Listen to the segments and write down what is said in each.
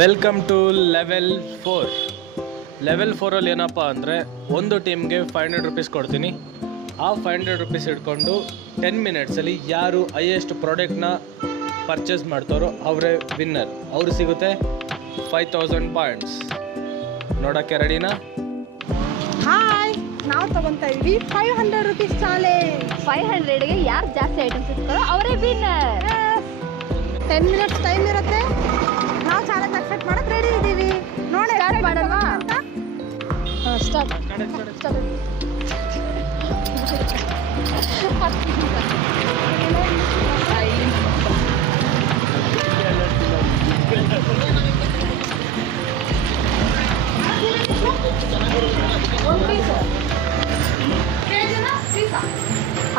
Welcome two level 4 ಏನಪ್ಪ ಅಂದರೆ ಒಂದು ಟೀಮ್ಗೆ 500 ರೂಪೀಸ್ ಕೊಡ್ತೀನಿ. ಆ 500 ರೂಪೀಸ್ ಇಟ್ಕೊಂಡು 10 ಮಿನಿಟ್ಸಲ್ಲಿ ಯಾರು ಹೈಯೆಸ್ಟ್ ಪ್ರಾಡಕ್ಟ್ನ ಪರ್ಚೇಸ್ ಮಾಡ್ತಾರೋ ಅವರೇ ವಿನ್ನರ್. ಅವ್ರು ಸಿಗುತ್ತೆ 5000 ಪಾಯಿಂಟ್ಸ್. ನೋಡೋಕ್ಕೆ ರೆಡಿನಾ? ಹಾಯ್, ನಾವು ತಗೊತಾ ಇದ್ವಿ 500 ರೂಪೀಸ್ ಚಾಲೆಂಜ್. 500ಗೆ ಯಾರು ಜಾಸ್ತಿ ಐಟಮ್ಸ್ ಇರ್ತಾರೋ ಅವರೇ ವಿನ್ನರ್. 10 ಮಿನಿಟ್ಸ್ ಟೈಮ್ ಇರುತ್ತೆ. ನಾವು ಚಾಲೆಂಜ್ ಅಕ್ಸೆಪ್ಟ್ ಮಾಡಕ್ಕೆ ರೆಡಿ ಇದ್ದೀವಿ. ನೋಡಿ ಸ್ಟಾರ್ಟ್ ಮಾಡೋಣ. ಸ್ಟಾರ್ಟ್.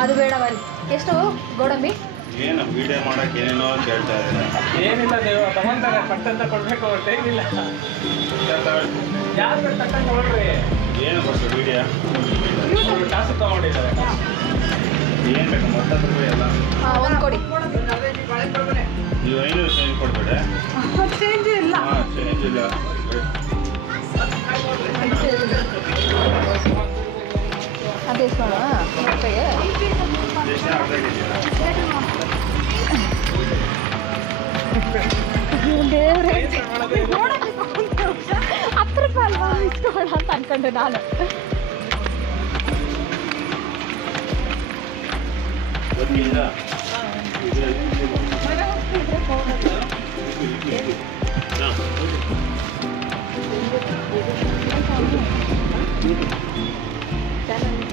ಅದು ಬೇಡ ಬರಿ. ಎಷ್ಟು ಗೋಡಂಬಿ? ಏನು ವಿಡಿಯೋ ಮಾಡಕ್ಕೆ ಏನೇನೋ ಕೇಳ್ತಾ ಇದ್ದಾರೆ. ಏನಿಲ್ಲ ದೇವ, ತಗೊಂತಾರೆ ಪಟ್ಟಂತ ಕೊಡಬೇಕು, ಟೈಮ್ ಇಲ್ಲ. ಯಾರು ತಗೊಂಡು ನೋಡ್ರಿ. ಏನು ಕೊಡ್ತು ವಿಡಿಯೋ? ಟಾಸ್ಕ್ ತಗೊಂಡಿದ್ದಾರೆ. ಏನು ಬೇಕು? 30 ರೂಪಾಯಿ ಎಲ್ಲ ಒಂದು ಕೊಡಿ. ನೀವು 500 ಚೇಂಜ್ ಕೊಡ್ಬೇಡ. ಚೇಂಜ್ ಇಲ್ಲ. ಹಾಂ, ಚೇಂಜ್ ಇಲ್ಲ. ಅದೆಷ್ಟು ನೋಡ ರೂಪಾಯಿಗೆ? ಎಷ್ಟು ಆಗ್ತಾಯಿದ್ದೀರಾ? ದೇವ್ರೆ, 10 ರೂಪಾಯಿ ಅಲ್ವಾ ಇಸ್ಕೊಳ್ಳೋಣ ಅಂತ ಅನ್ಕೊಂಡೆ ನಾನು. ಒಂದಿಂದ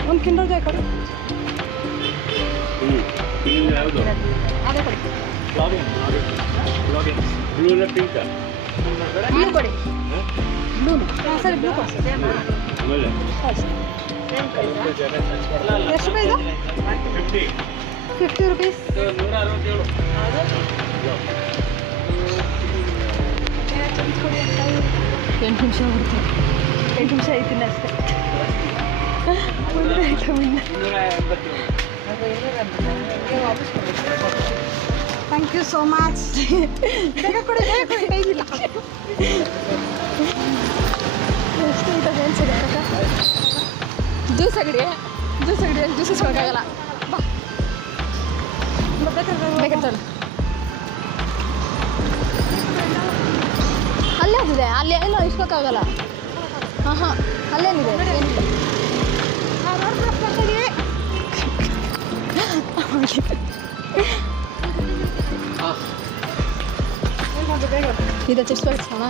ಒಂದು ಕಿಂಡಲ್ ಜಾಯ್ ಕೊಡಿ. ಯಾವುದು? ಅದೇ ಕೊಡಿ. ಬ್ಲೂನ ಪಿಂಕ? ಬ್ಲೂ ಕೊಡಿ. ಬ್ಲೂನು. ಹಾಂ ಸರಿ, ಬ್ಲೂ ಕೊಡಿ. ಆಮೇಲೆ ಎಷ್ಟು ರೂಪಾಯಿ ಇದು? 50. 50 ರೂಪೀಸ್. 167. 8 ನಿಮಿಷ ಬಿಡ್ತೀನಿ. 8 ನಿಮಿಷ ಐತಿಲ್ಲ ಅಷ್ಟೇ. ಒಂದು ಐಟಮ್ ಇಲ್ಲ. 287. Thank you so much. ಬೇಗ ಕೊಡಿ, ಬೇಗ ಕೊಡಿ, ಟೈಮ್ ಇಲ್ಲ. ಎಷ್ಟು ಐಟಮ್ ಏನು ಸಿಗುತ್ತೆ? ಜ್ಯೂಸ್ ಅಂಗಡಿ, ಜ್ಯೂಸ್ ಇಸ್ಕೊಳಕ್ಕಾಗಲ್ಲ. ಬಾ ಬೇಕಾಗ್ತಲ್ಲ. ಅಲ್ಲೇ ಅದಿದೆ, ಅಲ್ಲಿ ಏನೋ ಇಸ್ಕೊಳಕ್ಕಾಗಲ್ಲ. ಹಾಂ, ಅಲ್ಲೇನಿದೆ? ಏನಿಲ್ಲ. ಇದು ಚಿಪ್ಸ್ ಬರ್ಸೋಣ.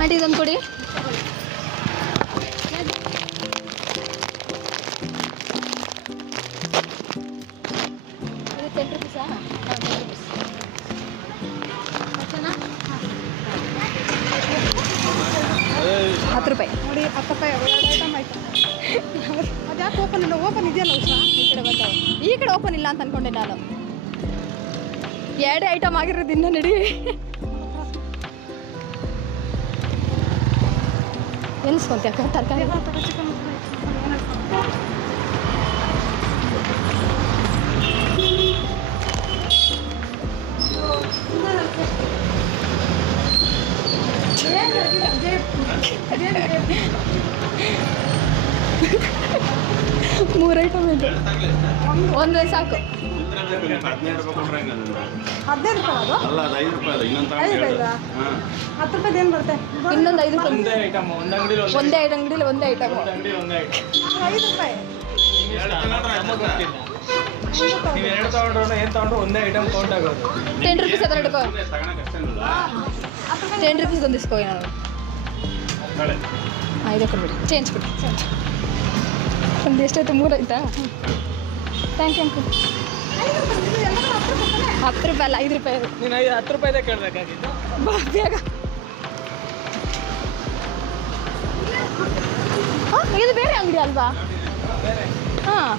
ಆಂಟಿ ಇದೊಂದು ಕೊಡಿ. ಇದು 10 ರೂಪೀಸಾ? 10 ರೂಪೀಸ್. ಓಕೆನಾ? 10 ರೂಪಾಯಿ ನೋಡಿ, 10 ರೂಪಾಯಿ 2 ಐಟಮ್ ಆಯ್ತು. ಅದು ಯಾಕೆ ಓಪನ್ ಇಲ್ಲ? ಓಪನ್ ಇದೆಯಲ್ಲ ಉಷಾ? ಈ ಕಡೆ ಬರ್ತಾವೆ. ಈ ಕಡೆ ಓಪನ್ ಇಲ್ಲ ಅಂತ ಅನ್ಕೊಂಡೆ ನಾನು. 2 ಐಟಮ್ ಆಗಿರೋದು ಇನ್ನೂ ನಡಿ. ಎನ್ಸ್ಕೊಂತೀಯ ತರಕಾರಿ? ಚಿಕನ್ ಮೂರು ಐಟಮ್ ಇದೆ. ಒಂದು ಸಾಕು. 15 ರೂಪಾಯಿ ಕೊಟ್ರೆ ಹೆಂಗೆ ಅದನ್ನ? 15 ರೂಪಾಯಿ ಅದು? ಅಲ್ಲ, ಅದು 5 ರೂಪಾಯಿ. ಅದು ಇನ್ನೊಂದು 5 ರೂಪಾಯಿ ಇದಾ? ಹಾಂ, 10 ರೂಪಾಯಿ ಏನು ಬರುತ್ತೆ? ಇನ್ನೊಂದು 5 ರೂಪಾಯಿ. ಒಂದೇ ಐಟಮ್, ಒಂದು ಅಂಗಡಿಲಿ ಒಂದೇ ಅಂಗಡಿಲಿ ಒಂದೇ ಐಟಮ್. ಒಂದೇ ಐಟಮ್. 5 ರೂಪಾಯಿ. ನಮಗೆ ಗೊತ್ತಿಲ್ಲ. ನೀವು 2 ತಗೊಂಡ್ರು ಏನು ತಗೊಂಡ್ರು ಒಂದೇ ಐಟಮ್ ಕೌಂಟ್ ಆಗೋದು. 10 ರೂಪೀಸ್ ಅದರ ಹಿಡ್ಕೋ. ತಗೊಳಕ್ಕೆ ಅಷ್ಟೇನಲ್ಲ? 10 ರೂಪೀಸ್ ಒಂದು ಇಸ್ಕೋ ನಾನು. ನಾಳೆ ಹಾಂ, ಇದೆ ಕೊಡ್ಬಿಡಿ. ಚೇಂಜ್ ಕೊಡಿ. ಒಂದು ಎಷ್ಟಾಯ್ತು? 3 ಆಯ್ತಾ? Thank you uncle. 10 ರೂಪಾಯಿ ಅಲ್ಲ, 5 ರೂಪಾಯಿ ಅದು. ನೀನು 10 ರೂಪಾಯಿದೇ ಕೇಳಬೇಕಾಗಿತ್ತು. ಬಾ ಬೇಗ. ಹಾಂ, ಇದು ಬೇರೆ ಅಂಗಡಿ ಅಲ್ವಾ? ಹಾಂ,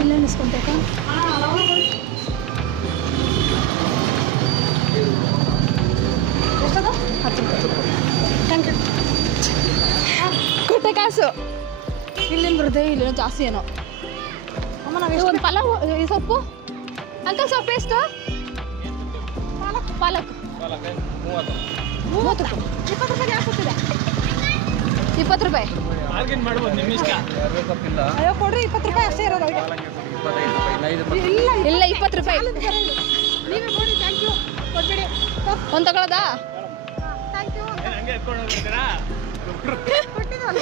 ಇಲ್ಲೇ ನಿಸ್ಕೊಂಬೇಕಾ? ಎಷ್ಟದು? 10 ರೂಪಾಯಿ. Thank you. ಕೊಟ್ಟೆ ಕಾಸು. ಇಲ್ಲೇನು ಬರುತ್ತೆ? ಇಲ್ಲೇನೋ ಜಾಸ್ತಿ ಏನೋ. ಅಮ್ಮ ನಾವು ಇದು ಒಂದು ಪಲಾವ್ ಈ ಸೊಪ್ಪು ಅಂಕಲ್ ಸೊಪ್ಪು ಎಷ್ಟು ಪಾಲಕ್ 30 ರೂಪಾಯಿ 20 ರೂಪಾಯಿಗೆ ಯಾಕೆ ಕೊಟ್ಟಿದೆ 20 ರೂಪಾಯಿ ಮಾರ್ಜಿನ್ ಮಾಡ್ಬೋದು ನಿಮ್ಮ ಇಷ್ಟ. ಅಯ್ಯೋ ಕೊಡ್ರಿ 20 ರೂಪಾಯಿ ಅಷ್ಟೇ ಇರೋದು ಅವ್ರಿಗೆ ಇಲ್ಲ 20 ರೂಪಾಯಿ ನೀವೇ ಕೊಡಿ ಥ್ಯಾಂಕ್ ಯು ಕೊಟ್ಬಿಡಿ ಒಂದು ತಗೊಳ್ಳೋದಾ ಥ್ಯಾಂಕ್ ಯು ಹಂಗೆ ಎತ್ಕೊಂಡು ಹೋಗ್ಬಿಡ್ತೀರಾ? ಕೊಟ್ಟಿದ್ವಲ್ಲ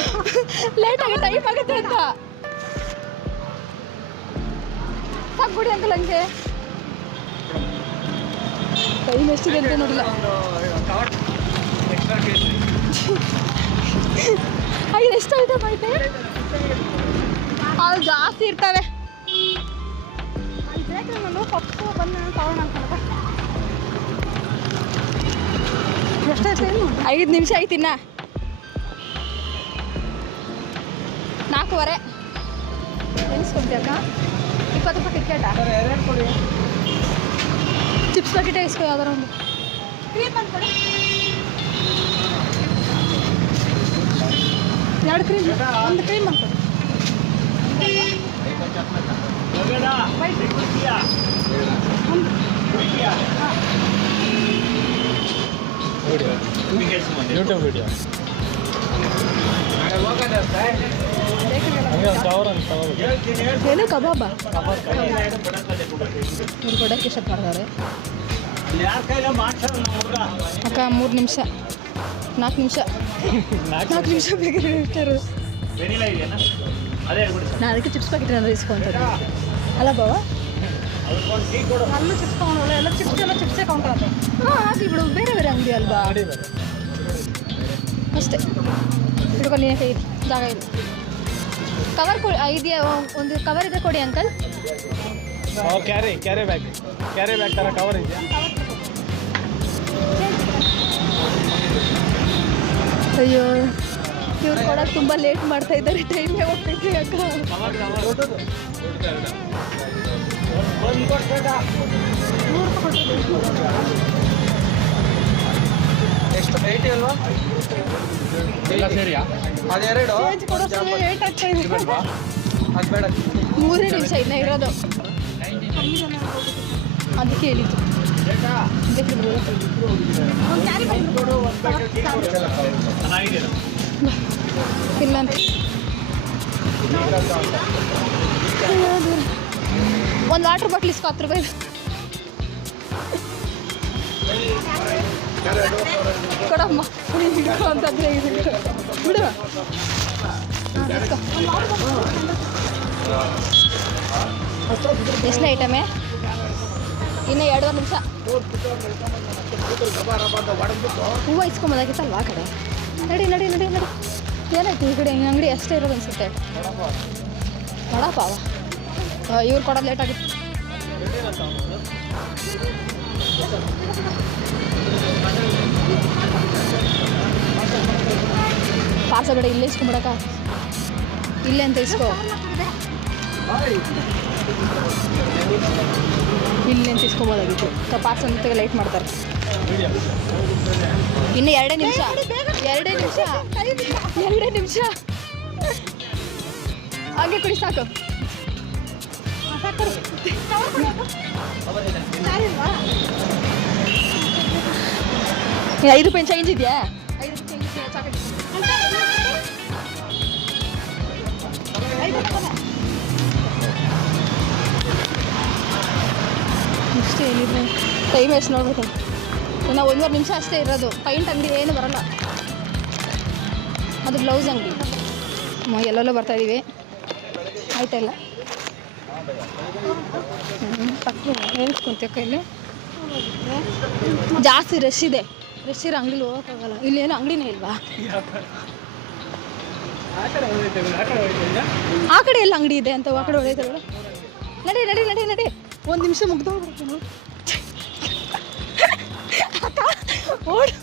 ಲೇಟ್ ಆಗಿ ಟೈಮ್ ಆಗುತ್ತೆ ಅಂತ ಸಾಕು ಬಿಡಿ ಅಂಕಲ್ ಹಂಗೆ ಟೈಮ್ ಎಷ್ಟಿದೆ ಅಂತ ನೋಡಿಲ್ಲ ಐದು ಎಷ್ಟು ಐಟಮ್ ಐತೆ ಅದು ಜಾಸ್ತಿ ಇರ್ತವೆ ಅಲ್ಲಿ ಬೇಕು ನಾನು ಪಪ್ಪು ಬಂದು ನಾನು ತಗೋಣ ಅನ್ಕೊಂಡೆ ಎಷ್ಟಾಯ್ತು ಏನು 5 ನಿಮಿಷ ಆಯ್ತಿನ್ನ 4:15 ಎನಿಸ್ಕೊಂತೀಯಕ್ಕ 20 ರೂಪಾಯಿ ಟಿಕೆಟ ಚಿಪ್ಸ್ ಪ್ಯಾಕೆಟ್ ಇಸ್ಕೊ ಯಾವ್ದಾರ ಒಂದು ಕ್ರೀಮ್ ಬಂದು ಕೊಡಿ 2 ಕ್ರೀಮ್ ಒಂದು ಕ್ರೀಮ್ ಬಂದು ಕೊಡಿ ಯೂಟ್ಯೂಬ್ ವಿಡಿಯೋ ಹಂಗೆ ಒಂದು ಕವರ್ ಅಂತ ತಗೋಬೇಕು. ಏನು ಕಬಾಬ ಇವ್ರು ಕೊಡೋಕ್ಕೆ ಇಷ್ಟಪಡ್ತಾರೆ ಅಕ್ಕ 3 ನಿಮಿಷ 4 ನಿಮಿಷ 4 ನಿಮಿಷ ಬೇಕಾದ್ರೆ ಇರ್ತಾರೆ ನಾನು ಅದಕ್ಕೆ ಚಿಪ್ಸ್ ಪ್ಯಾಕೆಟ್ ಏನಾದ್ರು ಇಸ್ಕೊಂತಾರೆ ಅಲ್ಲ ಬಾವ ಅಲ್ಲೂ ಚಿಪ್ಸ್ ತೊಗೊಂಡು ಎಲ್ಲ ಚಿಪ್ಸೇ ಕೌಂಟ್ ಆಗುತ್ತೆ ಹಾಂ ಆಗಲಿ ಬಿಡು ಬೇರೆ ಬೇರೆ ಅಂಗಡಿ ಅಲ್ವಾ ಅಷ್ಟೇ ಹಿಡ್ಕೊಂಡು ನೀನೇ ಕೈ ಜಾಗ ಇಲ್ಲ ಕವರ್ ಇದೆಯಾ ಒಂದು ಕವರ್ ಇದೆ ಕೊಡಿ ಅಂಕಲ್ ಕ್ಯಾರಿ ಬ್ಯಾಗ್ ಥರ ಕವರ್ ಇದೆಯಾ? ಅಯ್ಯೋ ಇವ್ರು ಕೊಡೋಕೆ ತುಂಬ ಲೇಟ್ ಮಾಡ್ತಾ ಇದ್ದಾರೆ ಟೈಮ್ಗೆ ಹೋಗ್ತೈತಿ ಅಕ್ಕ ಎಷ್ಟು 80 ಅಲ್ವಾ ಎಲ್ಲ ಸೇರಿಯಾ ಅದೆರಡು ಚೇಂಜ್ ಕೊಡೋಷ್ಟು ಲೇಟ್ ಆಗ್ತಾ ಇದೆ ಅದು ಬೇಡ 3 ನಿಮಿಷ ಇನ್ನ ಇರೋದು ಅದಕ್ಕೆ ಹೇಳಿದ್ದು ಬೇಕಿದ್ರೆ ಒಂದು ಕ್ಯಾರಿ ಬಂದು ಇಲ್ಲ ಅಂತ ಒಂದು ವಾಟರ್ ಬಾಟ್ಲ್ ಇಸ್ಕೊ 10 ರೂಪಾಯಿ ಕೊಡಮ್ಮ ಹಿಡ್ಕೊ ಅಂತಂದ್ರೆ ಬಿಡು ಎಷ್ಟು ಐಟಮೇ ಇನ್ನು 2 ನಿಮಿಷ ಹೂವು ಇಸ್ಕೊಂಬೋದಾಗಿತ್ತಲ್ವಾ ಆ ಕಡೆ ನಡಿ ನಡಿ ನಡಿ ನಡಿ ಏನಾಯ್ತು ಈ ಕಡೆ ಅಂಗಡಿ ಅಷ್ಟೇ ಇರೋದು ಅನಿಸುತ್ತೆ ವಡಾಪಾವ ಇವ್ರು ಕೊಡೋದು ಲೇಟ್ ಆಗಿತ್ತು ಪಾರ್ಸಲ್ ಬೇಡ ಇಲ್ಲೇ ಇಸ್ಕೊಂಬಿಡಕ್ಕ ಇಲ್ಲೇ ಅಂತ ಇಸ್ಕೋ ಇಲ್ಲೇ ಅಂತ ಇಸ್ಕೊಬೋದಾಗಿತ್ತು ಪಾರ್ಸಲ್ ಮತ್ತೆ ಲೈಟ್ ಮಾಡ್ತಾರೆ ಇನ್ನು 2 ನಿಮಿಷ 2 ನಿಮಿಷ 2 ನಿಮಿಷ ಹಾಗೆ ಕುಡಿ ಸಾಕು ₹5 ಚೇಂಜ್ ಇದೆಯಾ 5 ಚೇಂಜ್ ಚಾಕೆಟ್ ಇಷ್ಟೇ ಏನಿದೆ ಟೈಮ್ ಎಷ್ಟು ನೋಡ್ಬೇಕು ಇನ್ನು 1.5 ನಿಮಿಷ ಅಷ್ಟೇ ಇರೋದು ಪೈಂಟ್ ಅಂಗಡಿ ಏನು ಬರಲ್ಲ ಅದು ಬ್ಲೌಸ್ ಅಂಗಡಿ ಎಲ್ಲೆಲ್ಲೋ ಬರ್ತಾಯಿದ್ದೀವಿ ಆಯ್ತಾ ಇಲ್ಲ ಪಕ್ಕ ಹೇಳ್ಕೊಂತೀಯ ಕೈಲಿ ಜಾಸ್ತಿ ರಶ್ ಇದೆ ರಶ್ ಇರೋ ಅಂಗಡಿಲಿ ಹೋಗೋಕ್ಕಾಗಲ್ಲ ಇಲ್ಲಿ ಏನು ಅಂಗಡಿನೇ ಇಲ್ವಾ ಆ ಕಡೆ ಎಲ್ಲ ಅಂಗಡಿ ಇದೆ ಅಂತ ಆ ಕಡೆ ಹೊಡೆಯುತ್ತಲ್ಲ ನಡಿ ನಡಿ ನಡಿ ನಡಿ 1 ನಿಮಿಷ ಮುಗ್ದೋಗ್ಬಿಡ್ತೀನಿ ಅಕ್ಕ ಓಡು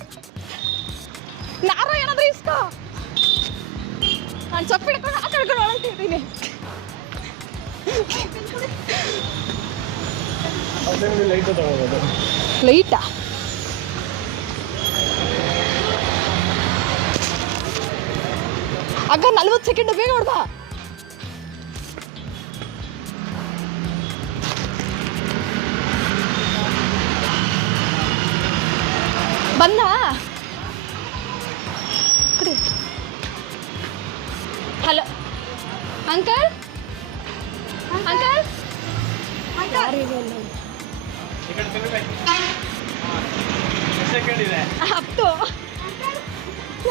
ನಾರು ಏನಾದರೂ ಇಸ್ಕೋ ನಾನು ಸೊಪ್ಪು ಹಿಡ್ಕೊಂಡು ಆ ಕಡ್ಕೊಂಡು ಹೊರಟಿದ್ದೀನಿ ಲೈಟ್ ತಗೋಬೋದು. ಲೈಟಾ ಅಕ್ಕ 40 ಸೆಕೆಂಡ್ ಬೇಗ ನೋಡ್ದ ಬಂದ ಕುಡಿ. ಹಲೋ ಅಂಕಲ್ ಅಂಕಲ್ ಯಾರು ಇಲ್ಲ ಸೆಕೆಂಡ್ ಇದೆ. ಹತ್ತು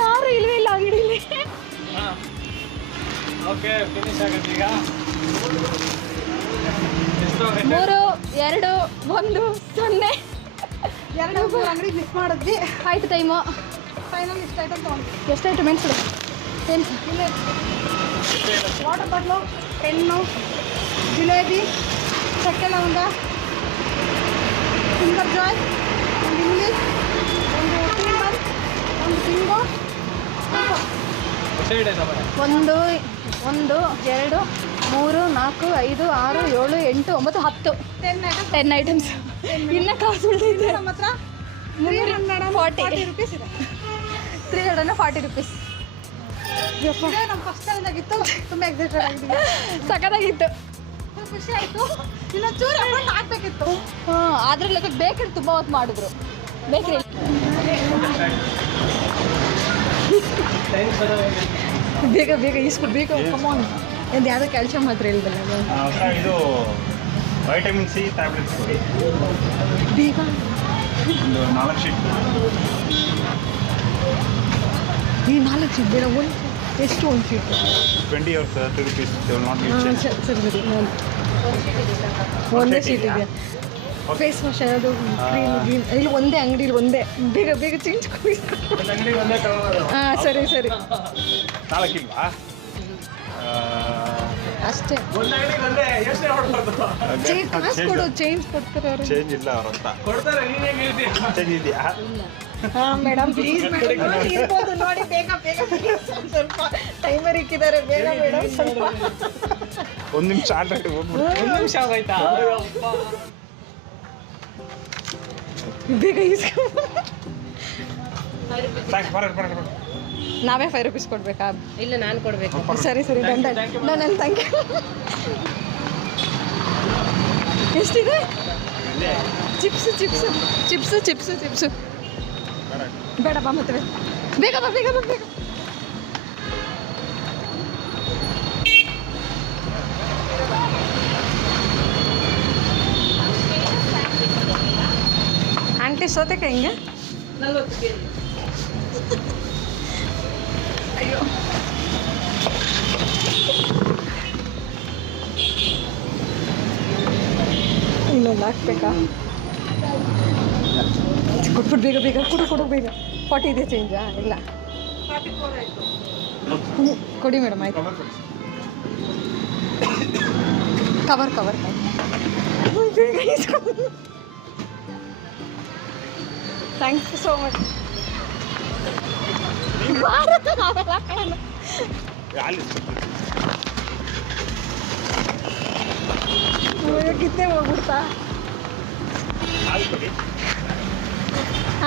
ಯಾರು ಇಲ್ವೇ ಇಲ್ಲ ಅಂಗಡಿಲಿ. ಓಕೆ ಫಿನಿಶ್ ಆಗುತ್ತೆ ಈಗ. ಎಷ್ಟು 3 2 1 0 ಎರಡು ಅಂಗಡಿ ಮಿಸ್ ಮಾಡಿದ್ವಿ. ಆಯ್ತು ಟೈಮು. ಫೈನಲ್ ಇಷ್ಟ ಆಯ್ತು ತೊಗೊಂಡು ಎಷ್ಟಾಯ್ತು ಮೆಣಸು ಏನು ಇಲ್ಲೇ ವಾಟರ್ ಬಾಟ್ಲು, ಪೆನ್ನು, ಜಿಲೇಬಿ, ಚಕ್ಕೆ ಲವಂಗ, ಫಿಂಗರ್ ಜಾಯ್, ಒಂದು ಇಂಗ್ಲೀಷ್, ಒಂದು ಟೀಮರ್, ಒಂದು ಬಿಂಗೋ, ಸೈಡ್ ಆಯ್ತಾ ಮನೆ? 1 2 3 4 5 6 7 8 9 10 10 ಐಟಮ್ಸ್. ಇನ್ನ ಕಾಸು ಉಳಿದಿದೆ ನಮ್ಮ ಹತ್ರ 340 ರುಪೀಸ್ ಇದೆ. 340 ರುಪೀಸ್. ಇದೇ ನಮ್ಮ ಫಸ್ಟ್ ಟೈಮ್ದಾಗಿತ್ತು. ತುಂಬ ಎಕ್ಸೈಟೆಡ್ ಆಗಿದ್ದೀವಿ. ಸಖತ್ತಾಗಿತ್ತು. ತುಂಬ ಖುಷಿ ಆಯಿತು. ಇನ್ನೊಂದು ಚೂರು ಅಮೌಂಟ್ ಹಾಕ್ಬೇಕಿತ್ತು. ಅದ್ರಲ್ಲಿ ಬೇಕರಿ ತುಂಬ ಹೊತ್ತು ಮಾಡಿದ್ರು. ಬೇಕರಿ ಬೇಗ ಬೇಗ ಈಸ್ಕೊಡು ಬೇಗ ಕಮಾನ್. ಎಂದು ಯಾವುದೋ ಕ್ಯಾಲ್ಸಿಯಂ ಮಾತ್ರ ಹೇಳಿದಲ್ಲ ಇದು ವೈಟಮಿನ್ ಸಿ ಟ್ಯಾಬ್ಲೆಟ್ಸ್ ಕೊಡಿ. ಬೇಗ ಒಂದು 4 ಶೀಟ್. ಈ 4 ಶೀಟ್ ಬೇಡ. ಒಂದು ಎಷ್ಟು ಒಂದು sheet 20 or 30 rupees. They will not be ಹಾಂ changed. ಸರಿ ಸರಿ ನಾನು ಒಂದೇ ಶೀಟ್ ಇದೆ. ಫೇಸ್ ವಾಶ್ ಅದು ಕ್ರೀಮ್ ಗ್ರೀನ್ ಇಲ್ಲಿ ಒಂದೇ ಅಂಗಡಿಲಿ ಒಂದೇ. ಬೇಗ ಬೇಗ ಚೇಂಜ್ ಕೊಡಿ. ಒಂದು ಅಂಗಡಿ ಒಂದೇ ತಗೊಳ್ಳೋದು. ಹಾಂ ಸರಿ ಸರಿ 4 ಇಲ್ವಾ? ಅಷ್ಟೇ. ಒಂದು ಅಂಗಡಿ ಒಂದೇ ಯೋಚನೆ ಮಾಡ್ಬಾರ್ದು. ಕಾಸು ಕೊಡು, ಚೇಂಜ್ ಕೊಡ್ತಾರೆ ಅವರು. ಚೇಂಜ್ ಇಲ್ಲ ಅವ್ರ ಹತ್ರ. ಕೊಡ್ತಾರೆ, ನೀನು ಹೇಗೆ ಹೇಳ್ತೀಯ? ಚೇಂಜ್ ಇದೆಯಾ? ಹಾಂ ಮೇಡಮ್ ಪ್ಲೀಸ್ ಮೇಡಮ್ ಇರ್ಬೋದು ನೋಡಿ, ಬೇಗ ಬೇಗ ಸ್ವಲ್ಪ ಟೈಮರ್ ಇಕ್ಕಿದ್ದಾರೆ. ಬೇಗ ಮೇಡಮ್ ಸ್ವಲ್ಪ 1 ನಿಮಿಷ ಆಲ್ರೆಡಿ ಹೋಗ್ಬಿಡು. 1 ನಿಮಿಷ ಆಗೋಯ್ತಾ? ಬೇಗ ಇಸ್ಕೊ. ಸಾಕು ಬರೋದು. ನಾವೇ 5 ರೂಪೀಸ್ ಕೊಡ್ಬೇಕಾ? ಇಲ್ಲ ನಾನು ಕೊಡಬೇಕು. ಸರಿ ಸರಿ ಡನ್ ಡನ್. ನಾನು ಥ್ಯಾಂಕ್ ಯು. ಎಷ್ಟಿದೆ? Chips chips chips chips chips ಬೇಡ ಬಾ ಮತ್ತೆ ಬೇಗ ಬಾ ಬೇಗ ಬಾ ಬೇಗ. ಆಂಟಿ ಸೌತೆಕಾಯಿ ಹಿಂಗೆ 40 kg. ಅಯ್ಯೋ ಇನ್ನೊಂದು ಹಾಕ್ಬೇಕಾ? ಕೊಟ್ಬಿಟ್ಟು ಬೇಗ ಬೇಗ ಕೊಡು ಬೇಗ. 40 ಇದೆ ಚೇಂಜಾ? ಇಲ್ಲ 44 ಆಯಿತು. ಕೊಡಿ ಮೇಡಮ್ ಆಯ್ತು. ಕವರ್ ಬೇಗ ಇಸ್ಕೊಂಡು. Thank you so much. ಕಿತ್ತೆ ಹೋಗ್ಬಿಡ್ತಾ?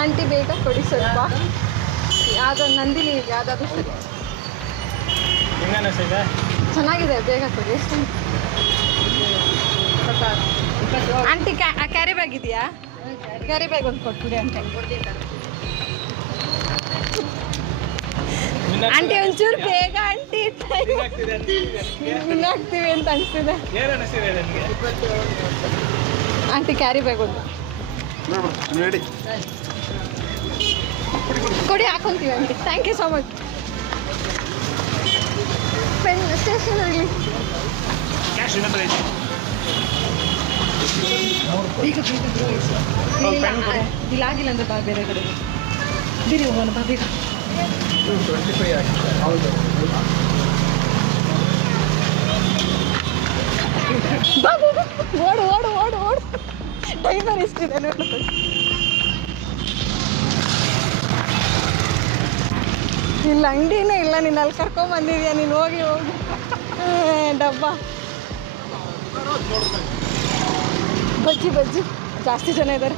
ಆಂಟಿ ಬೇಗ ಕೊಡಿ ಸ್ವಲ್ಪ. ಯಾವುದೋ ನಂದಿನಿ ಯಾವುದಾದ್ರು ಸರಿ. ಹೆಂಗನಿಸ್ತಿದೆ? ಚೆನ್ನಾಗಿದೆ, ಬೇಗ ಕೊಡಿ. ಎಷ್ಟು ಆಂಟಿ ಕ್ಯಾರಿ ಬ್ಯಾಗ್ ಇದೆಯಾ? ಕ್ಯಾರಿ ಬ್ಯಾಗ್ ಒಂದು ಕೊಟ್ಬಿಡಿ ಆಂಟಿ. ಆಂಟಿ ಒಂಚೂರು ಬೇಗ ಆಂಟಿ. ಹಿಂಗಾಗ್ತೀವಿ ಅಂತ ಅನಿಸ್ತಿದೆ. ಏನು ಅನಿಸ್ತಿದೆ ನನಗೆ? ಆಂಟಿ ಕ್ಯಾರಿ ಬ್ಯಾಗ್ ಒಂದು ರೆಡಿ. ಕೊಡಿ, ಹಾಕೊಂತೀವಿ aunty. Thank you so much. Pen stationery cash ಇನ್ನೊಂದು ಐತಿ. ಇಲ್ಲ ಆಗಿಲ್ಲ ಅಂದ್ರೆ ಬಾ ಬೇರೆ ಕಡೆ ಬೇರೆ ಹೋಗೋಣ ಬಾ ಬೇಗ. 25 ಆಗಿ ಹೌದು. ಬಾ ಓಡು ಓಡು ಓಡು ಓಡು. ಟೈಮರ್ ಎಷ್ಟಿದೆ ನೋಡು. ಇಲ್ಲ ಅಂಗಡಿನೇ ಇಲ್ಲ, ನೀನು ಅಲ್ಲಿ ಕರ್ಕೊಂಬಂದಿದ್ಯಾ. ನೀನು ಹೋಗಿ ಡಬ್ಬ ಬಜ್ಜಿ ಜಾಸ್ತಿ ಜನ ಇದ್ದಾರೆ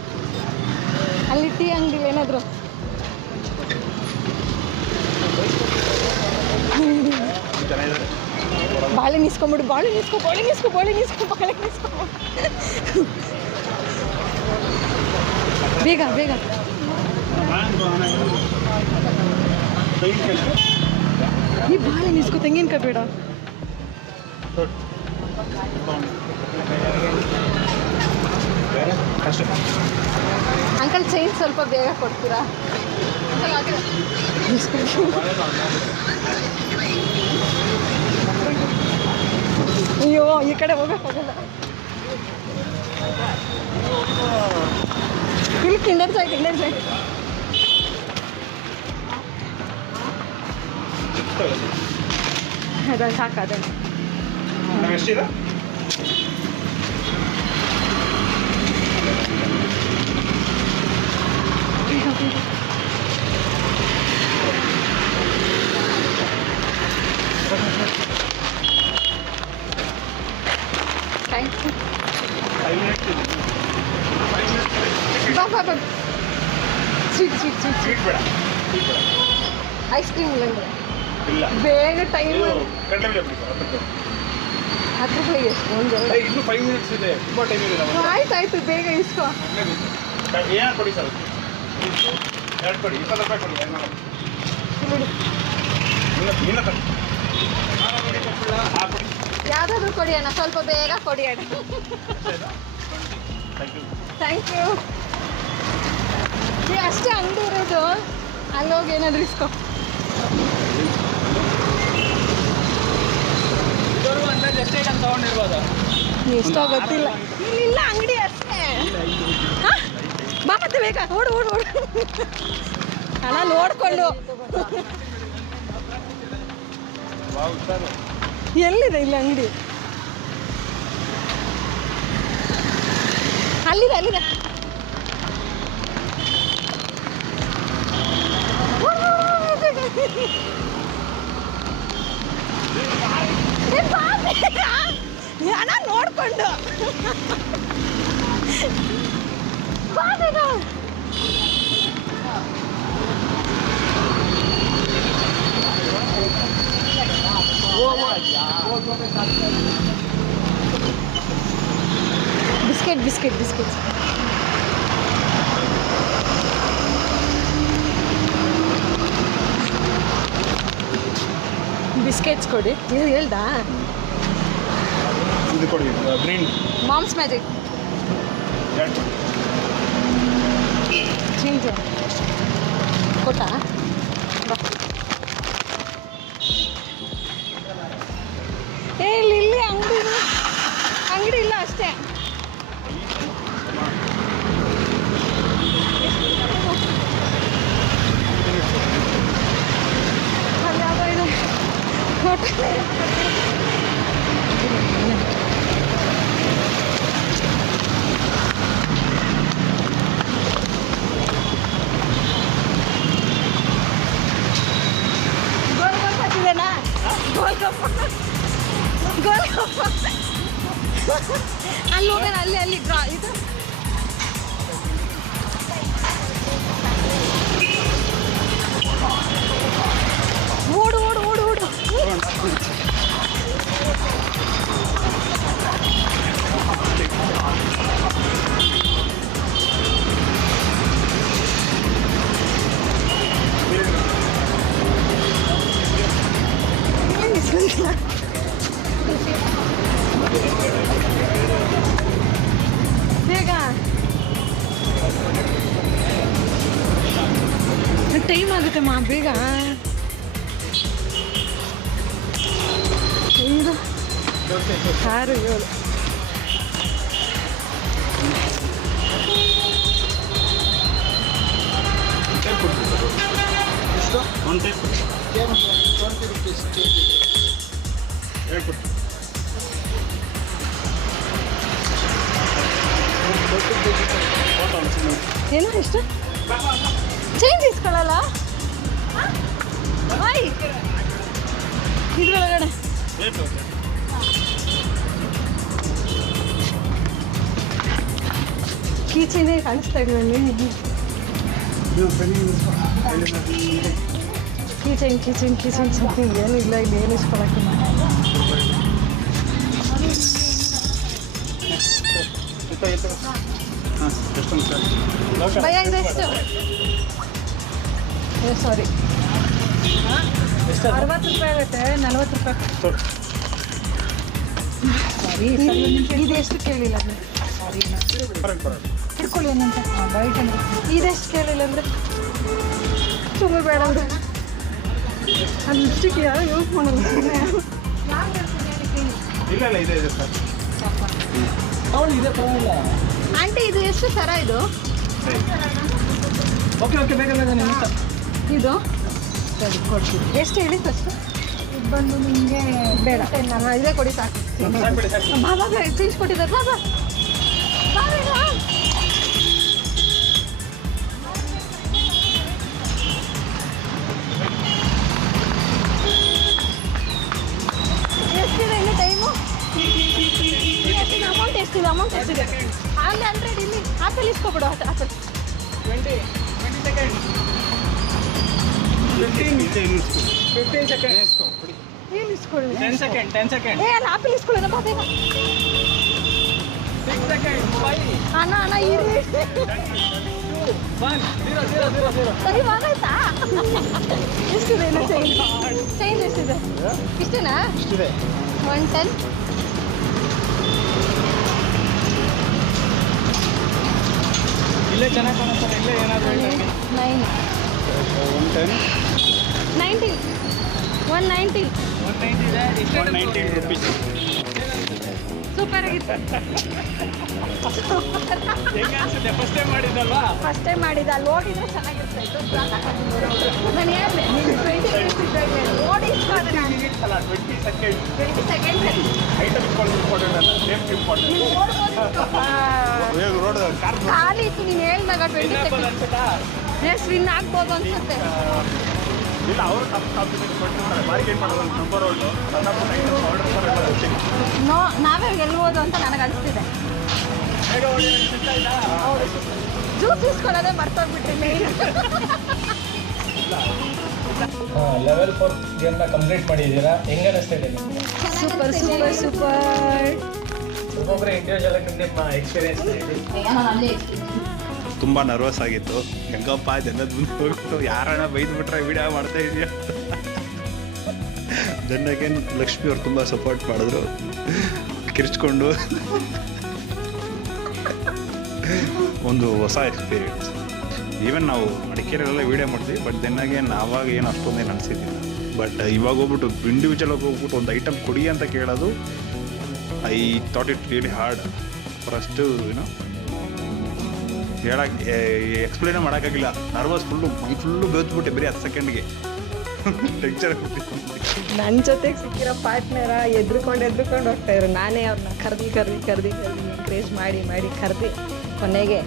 ಅಲ್ಲಿ. ಟೀ ಅಂಗಡಿಲಿ ಏನಾದ್ರು ಬಾಳೆ ನಿಸ್ಕೊಂಬಿಡು. ಬಾಳೆ ನಿಸ್ಕೊ ಬೇಗ ಬೇಗ. ಈ ಬಾಳೆ ನಿಸ್ಕೋ ತೆಂಗಿನಕಾಯಿ ಬೇಡ. ಅಂಕಲ್ ಚೈನ್ ಸ್ವಲ್ಪ ಬೇಗ ಕೊಡ್ತೀರಾ? ಅಯ್ಯೋ ಈ ಕಡೆ ಹೋಗಕ್ಕಾಗಲ್ಲ. ಇಲ್ಲಿ ಕಿಂಡರ್ ಜಾಯ್ ಅದ ಸಾಕದೆ. ಎಷ್ಟಿದೆ? Thank you. 5 minutes ಇದೆ. ಬಾ ಸ್ವೀಟ್ ಸ್ವೀಟ್ ಬೇಡ. ಐಸ್ ಕ್ರೀಮ್ ಇಲ್ಲಂದ್ರೆ ಇಲ್ಲ. ಬೇಗ ಟೈಮ್ ಕಡಲೆಬೇಳೆ ಬಿಡಿ ಸರ್. 10 ರೂಪಾಯಿ ಎಷ್ಟು ಒಂದು ಇನ್ನೂ 5 minutes ಇದೆ. ತುಂಬ ಟೈಮ್ ಇದೆ ನಾವು. ಆಯ್ತು ಬೇಗ ಇಸ್ಕೋ. ಏನು ಕೊಡಿ ಸರ್? 2 ಕೊಡಿ. 20 ರೂಪಾಯಿ ಕೊಡಿ. ಇಲ್ಲ ತಗೊಳ್ಳಿ. ಕೊಡಿ. ಯಾವ್ದಾದ್ರು ಕೊಡಿ ಅಣ್ಣ, ಸ್ವಲ್ಪ ಬೇಗ ಕೊಡಿ ಅಣ್ಣ. Thank you. ಅಷ್ಟೇ ಅಂಗಡಿ ಇರೋದು, ಅಲ್ಲೋಗಿ ಏನಾದ್ರು ಇಸ್ಕೋ. ಎಷ್ಟು ಐಟಮ್ ತೊಗೊಂಡಿರ್ಬೋದು? ಎಷ್ಟೋ ಗೊತ್ತಿಲ್ಲ. ಇಲ್ಲ ಅಂಗಡಿ ಅಷ್ಟೇ. ಹಾಂ ಬಾ ಮತ್ತೆ ಬೇಗ ಓಡು ಅಣ್ಣ ನೋಡ್ಕೊಂಡು. ಎಲ್ಲಿದೆ ಇಲ್ಲಿ ಅಂಗಡಿ? ಅಲ್ಲಿದೆ. ಅಣ್ಣ ನೋಡ್ಕೊಂಡು ಬಾ ಬೇಗ. ಬಿಸ್ಕೆಟ್ ಬಿಸ್ಕೆಟ್ಸ್ ಕೊಡಿ. ಹೇಳ್ದಾ? ಇದು ಕೊಡಿ. ಗ್ರೀನ್ ಮಾಮ್ಸ್ ಮ್ಯಾಜಿಕ್ 2 ಕೊಡಿ. ಚೇಂಜ್ ಕೊಟ್ಟಾ? ಇಲ್ಲಿ ಅಂಗಡಿ ಇಲ್ಲ ಅಷ್ಟೇ. ಅದ್ಯಾವುದೋ ಇದು ಗೋಲ್ಗಪ್ಪ ಅಲ್ಲಿ ಹೋಗೋಣ. ಅಲ್ಲಿ ಇದು ಓಡು. ಬೇಗ ಟೈಮ್ ಆಗುತ್ತೆ ಮಾ, ಬೇಗ. ಇದು 6 7 ಎಷ್ಟು? 1 ಟೈಪ್ 20 rupees. 2 ಕೊಡಿ. ಏನೋ ಎಷ್ಟು ಚೇಂಜ್ ಇಸ್ಕೊಳ್ಳಲ್ಲ? ಇದ್ರೊಳಗಡೆ ಕೀಚೇನೇ ಕಾಣಿಸ್ತಾ ಇಲ್ಲ ನನಗೆ. ಕೀಚೇನ್ ಸಮಥಿಂಗ್ ಏನಿಲ್ಲ ಇಲ್ಲಿ, ಏನು ಇಸ್ಕೊಳಕ್ಕಿಲ್ಲ. ಭಯ ಇದೆಷ್ಟು? ಸಾರಿ ಎಷ್ಟು 60 ರೂಪಾಯಿ ಆಗುತ್ತೆ, 40 ರೂಪಾಯಿ. ಸಾರಿ ಇದು ಎಷ್ಟು ಕೇಳಿಲ್ಲ ಅಂದರೆ ಸಾರಿ ಹಿಡ್ಕೊಳ್ಳಿ ಏನಂತ ಬೈಟ್ ಅಂದ್ರೆ ಇದೆಷ್ಟು ಕೇಳಿಲ್ಲ ಅಂದರೆ ಸುಮ್ಮನೆ ಬೇಡ ಅಂದ್ರೆ ಅಷ್ಟಕ್ಕೆ ಯಾರು ಯೂಸ್ ಮಾಡಲ್ಲ. ಇಲ್ಲ ಇದೆ ಸರ್. ಅವಳು ಇದೆ ಪರವಾಗಿಲ್ಲ. ಆಂಟಿ ಇದು ಎಷ್ಟು ಸರ ಇದು? ಓಕೆ ಬೇಕಲ್ಲ ನಿಮಿಷ. ಇದು ಸರಿ ಕೊಡ್ತೀವಿ. ಎಷ್ಟು ಹೇಳಿ ಫಸ್ಟ್? ಇದು ಬಂದು ನಿಮಗೆ ಬೇಡ, ನಾನು ಇದೇ ಕೊಡಿ ಸಾಕು. ಸಾಕ್ಬಿಡಿ ಸಾಕು. ಬಾಬಾ ತಿಳಿಸ್ಕೊಟ್ಟಿದ್ದಾರೆ ಬಾಬಾ ಎಷ್ಟಿದೆ ಇನ್ನು ಟೈಮು? ಅಮೌಂಟ್ ಎಷ್ಟಿದೆ? ಅಮೌಂಟ್ ಎಷ್ಟಿದೆ? ಅಲ್ಲಿ 100 ಇಲ್ಲಿ ಆಪಲ್ ಇಸ್ಕೊಬಿಡು. Apple 20 seconds. 15 seconds. ಏನು ಇಸ್ಕೊಳ್ಳಿ? 10 seconds. ಏ ಅಲ್ಲಿ ಆಪಲ್ ಇಸ್ಕೊಳ್ಳೋಣ ಬಾ ಬೇಗ. 6 seconds. 5 ಅಣ್ಣ ಇರಿ 2 1 0. ಸರಿ ಆಯ್ತಾ? ಎಷ್ಟಿದೆ ಇನ್ನು ಚೇಂಜ್ ಎಷ್ಟಿದೆ? ಇಷ್ಟೇನಾ? ಇಷ್ಟಿದೆ. 110. ಇಲ್ಲೇ ಚೆನ್ನಾಗಿ ಕಾಣಿಸ್ತಾರೆ. ಇಲ್ಲೇ ಏನಾದರೂ 9 90 190 190 ಇದೆ. ಇಷ್ಟೇ 119 rupees. ಸೂಪರ್ ಆಗಿತ್ತು. ಹೆಂಗೆ ಅನ್ಸುತ್ತೆ? ಫಸ್ಟ್ ಟೈಮ್ ಮಾಡಿದ್ದಲ್ವಾ? ಫಸ್ಟ್ ಟೈಮ್ ಮಾಡಿದ ಅಲ್ಲಿ ಹೋಗಿದ್ರೆ ಚೆನ್ನಾಗಿರ್ತಾ ಇತ್ತು. ನಾನು ಹೇಳಿದೆ ನೀನು 20 ಮಿನಿಟ್ಸ್ ಇದ್ದಾಗ ನೋಡಿ ಇಸ್ಕೊಂಡೆ ನಾನು. 20 seconds. 20 ಸೆಕೆಂಡ್ಸ್ ಐಟಮ್ ಇಟ್ಕೊಳ್ಳೋದು ಇಂಪಾರ್ಟೆಂಟ್ ಅಲ್ಲ, ಸೇಫ್ಟಿ ಇಂಪಾರ್ಟೆಂಟ್. ರೋಡ್ ಕಾರ್ ಖಾಲಿ ಇತ್ತು ನೀನು ಹೇಳಿದಾಗ 20 ಸೆಕೆಂಡ್ ಅನ್ಸುತ್ತಾ? ಎಸ್ ವಿನ್ ಆಗ್ಬೋದು ಅನ್ಸುತ್ತೆ. ಇಲ್ಲ, ಅವರು ತಪ್ಪು ಕಾಂಪಿಟೇಷನ್ ಕೊಟ್ಟಿರ್ತಾರೆ. ಬಾರ್ಗೇನ್ ಮಾಡೋದು ನಂಬರ್ ಒಟ್ಟು ಸಣ್ಣ ಪುಟ್ಟ ಐಟಮ್ಸ್ ಆರ್ಡರ್ ಮಾಡ್ತಾರೆ. ನೋ ನಾವೇ ಗೆಲ್ಬೋದು ಅಂತ ನನಗೆ ಅನಿಸ್ತಿದೆ. ಬೇಗ ಓಡಿ ಅನ್ಸುತ್ತಾ ಇಲ್ಲ? ಹೌದು ಜ್ಯೂಸ್ ಇಸ್ಕೊಳ್ಳೋದೇ ಮರ್ತೋಗ್ಬಿಟ್ರಿ ಮೇನ್. ಲೆವೆಲ್ 4 ಗೇಮ್ನ ಕಂಪ್ಲೀಟ್ ಮಾಡಿದ್ದೀರಾ. ಹೆಂಗೆ ಅನಿಸ್ತಾ ಇದೆ ನಿಮಗೆ? Super super super. ಒಬ್ಬೊಬ್ಬರೇ ಇಂಡಿವಿಜುವಲ್ ಆಗಿ ನಿಮ್ಮ ಎಕ್ಸ್ಪೀರಿಯನ್ಸ್ ಹೇಳಿ. ತುಂಬ ನರ್ವಸ್ ಆಗಿತ್ತು. ಹೆಂಗಪ್ಪ ಜನದ ಮುಂದೆ ಹೋಗ್ಬಿಟ್ಟು ಯಾರನ್ನ ಬೈದ್ಬಿಟ್ರೆ ವಿಡಿಯೋ ಮಾಡ್ತಾ ಇದೆಯಾ. ದೆನ್ ಲಕ್ಷ್ಮಿ ಅವ್ರು ತುಂಬ ಸಪೋರ್ಟ್ ಮಾಡಿದ್ರು, ಕಿರ್ಚ್ಕೊಂಡು. ಒಂದು ಹೊಸ ಎಕ್ಸ್ಪೀರಿಯನ್ಸ್. ಈವನ್ ನಾವು ಮಡಿಕೇರಿಯಲ್ಲೆಲ್ಲ ವೀಡಿಯೋ ಮಾಡ್ತೀವಿ, ಬಟ್ ದೆನ್ನಾಗೆ ಆವಾಗ ಏನು ಅಷ್ಟೊಂದೇನು ಅನಿಸಿದ್ದಿಲ್ಲ. ಬಟ್ ಇವಾಗ ಹೋಗ್ಬಿಟ್ಟು ಇಂಡಿವಿಜುವಲ್ ಆಗಿ ಹೋಗ್ಬಿಟ್ಟು ಒಂದು ಐಟಮ್ ಕೊಡಿ ಅಂತ ಕೇಳೋದು, I thought it really hard first. ಏನೋ ಹೇಳಕ್ಕೆ ಎಕ್ಸ್ಪ್ಲೇನೇ ಮಾಡೋಕ್ಕಾಗಿಲ್ಲ. ನರ್ವಸ್ ಫುಲ್ಲು ಬೇತ್ಬಿಟ್ಟೆ ಬರೀ 10 ಸೆಕೆಂಡ್ಗೆ. ಟೆನ್ಷನ್ ಆಗ್ಬಿಟ್ಟಿತ್ತು. ನನ್ನ ಜೊತೆಗೆ ಸಿಕ್ಕಿರೋ ಪಾರ್ಟ್ನರ ಎದ್ರುಕೊಂಡು ಹೋಗ್ತಾಯಿದ್ರು. ನಾನೇ ಅವ್ರನ್ನ ಕರ್ದು ಎನ್ಕರೇಜ್ ಮಾಡಿ ಕರೆದು ಕೊನೆಗೆ